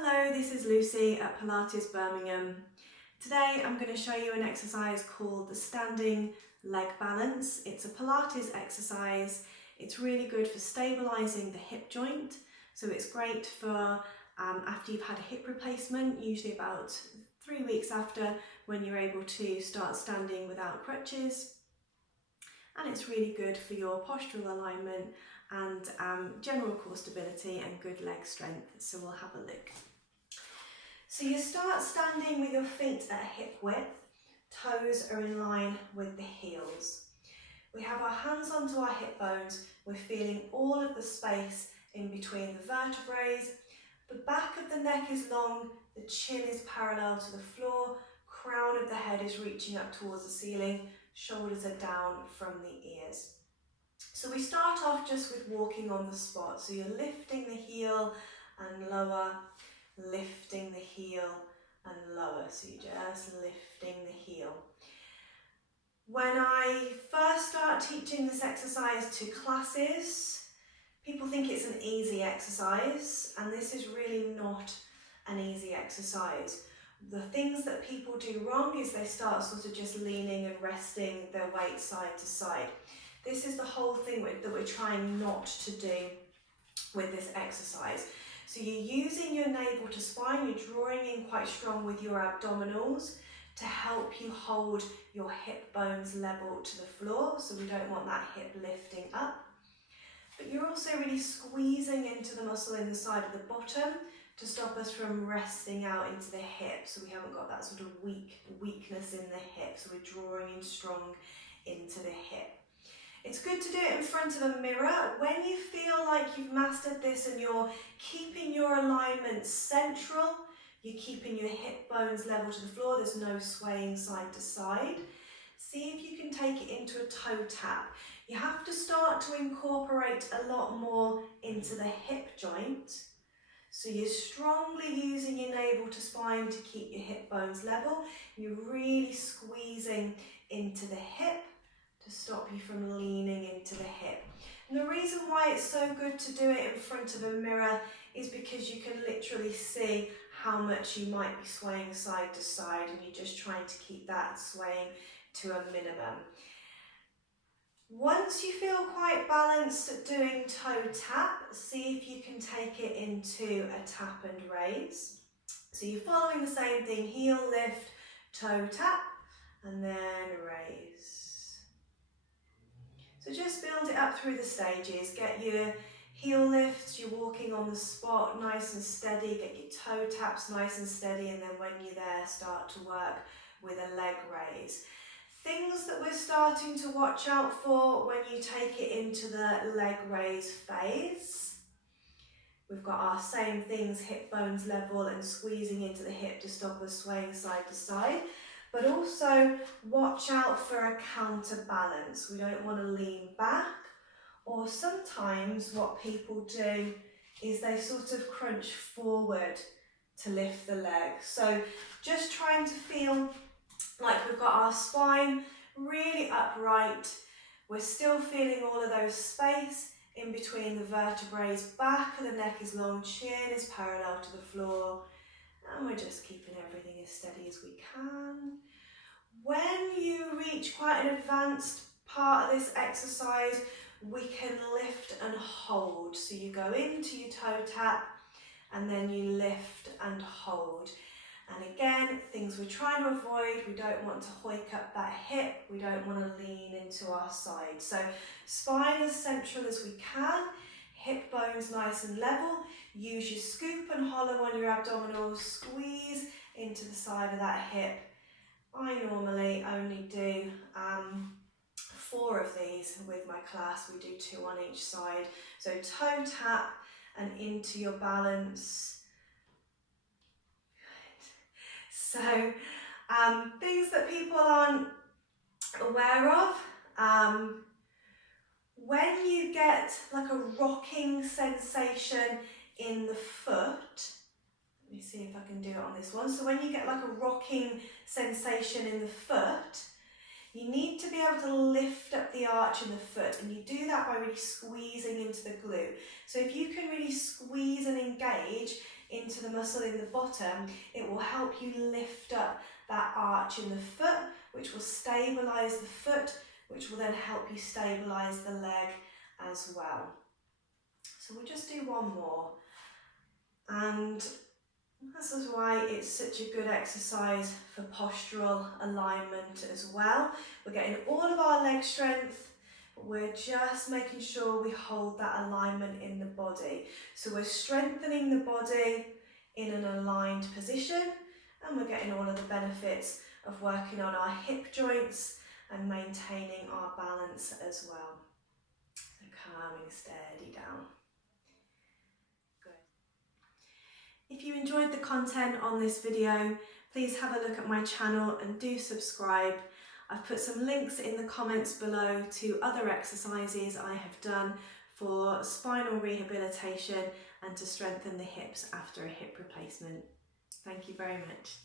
Hello, this is Lucy at Pilates Birmingham. Today I'm going to show you an exercise called the standing leg balance. It's a Pilates exercise. It's really good for stabilising the hip joint. So it's great for after you've had a hip replacement, usually about 3 weeks after, when you're able to start standing without crutches. And it's really good for your postural alignment and general core stability and good leg strength. So we'll have a look. So you start standing with your feet at hip width, toes are in line with the heels. We have our hands onto our hip bones, we're feeling all of the space in between the vertebrae. The back of the neck is long, the chin is parallel to the floor, crown of the head is reaching up towards the ceiling, shoulders are down from the ears. So we start off just with walking on the spot. So you're lifting the heel and lower, lifting the heel and lower. So you're just lifting the heel. When I first start teaching this exercise to classes, people think it's an easy exercise, and this is really not an easy exercise. The things that people do wrong is they start sort of just leaning and resting their weight side to side. This is the whole thing that we're trying not to do with this exercise. So you're using your navel to spine, you're drawing in quite strong with your abdominals to help you hold your hip bones level to the floor, so we don't want that hip lifting up. But you're also really squeezing into the muscle in the side of the bottom to stop us from resting out into the hip, so we haven't got that sort of weakness in the hip, so we're drawing in strong into the hip. It's good to do it in front of a mirror. When you feel like you've mastered this and you're keeping your alignment central, you're keeping your hip bones level to the floor, there's no swaying side to side. See if you can take it into a toe tap. You have to start to incorporate a lot more into the hip joint. So you're strongly using your navel to spine to keep your hip bones level. You're really squeezing into the hip to stop you from leaning into the hip. And the reason why it's so good to do it in front of a mirror is because you can literally see how much you might be swaying side to side, and you're just trying to keep that swaying to a minimum. Once you feel quite balanced at doing toe tap, see if you can take it into a tap and raise. So you're following the same thing, heel lift, toe tap, and then raise. So just build it up through the stages. Get your heel lifts, you're walking on the spot nice and steady, get your toe taps nice and steady, and then when you're there, start to work with a leg raise. Things that we're starting to watch out for when you take it into the leg raise phase. We've got our same things, hip bones level and squeezing into the hip to stop us swaying side to side. But also watch out for a counterbalance. We don't want to lean back, or sometimes what people do is they sort of crunch forward to lift the leg. So just trying to feel like we've got our spine really upright. We're still feeling all of those space in between the vertebrae. Back of the neck is long, chin is parallel to the floor. And we're just keeping everything as steady as we can. When you reach quite an advanced part of this exercise, we can lift and hold. So you go into your toe tap and then you lift and hold. And again, things we're trying to avoid, we don't want to hoik up that hip, we don't want to lean into our side. So spine as central as we can, hip bones nice and level. Use your scoop and hollow on your abdominals, squeeze into the side of that hip. I normally only do 4 of these with my class. We do 2 on each side. So toe tap and into your balance. Good. So things that people aren't aware of, when you get like a rocking sensation in the foot, let me see if I can do it on this one. So when you get like a rocking sensation in the foot, you need to be able to lift up the arch in the foot, and you do that by really squeezing into the glute. So if you can really squeeze and engage, into the muscle in the bottom, it will help you lift up that arch in the foot, which will stabilise the foot, which will then help you stabilise the leg as well. So we'll just do one more. And this is why it's such a good exercise for postural alignment as well. We're getting all of our leg strength, but we're just making sure we hold that alignment in the body. So we're strengthening the body in an aligned position, and we're getting all of the benefits of working on our hip joints and maintaining our balance as well. So calming steady down. If you enjoyed the content on this video, please have a look at my channel and do subscribe. I've put some links in the comments below to other exercises I have done for spinal rehabilitation and to strengthen the hips after a hip replacement. Thank you very much.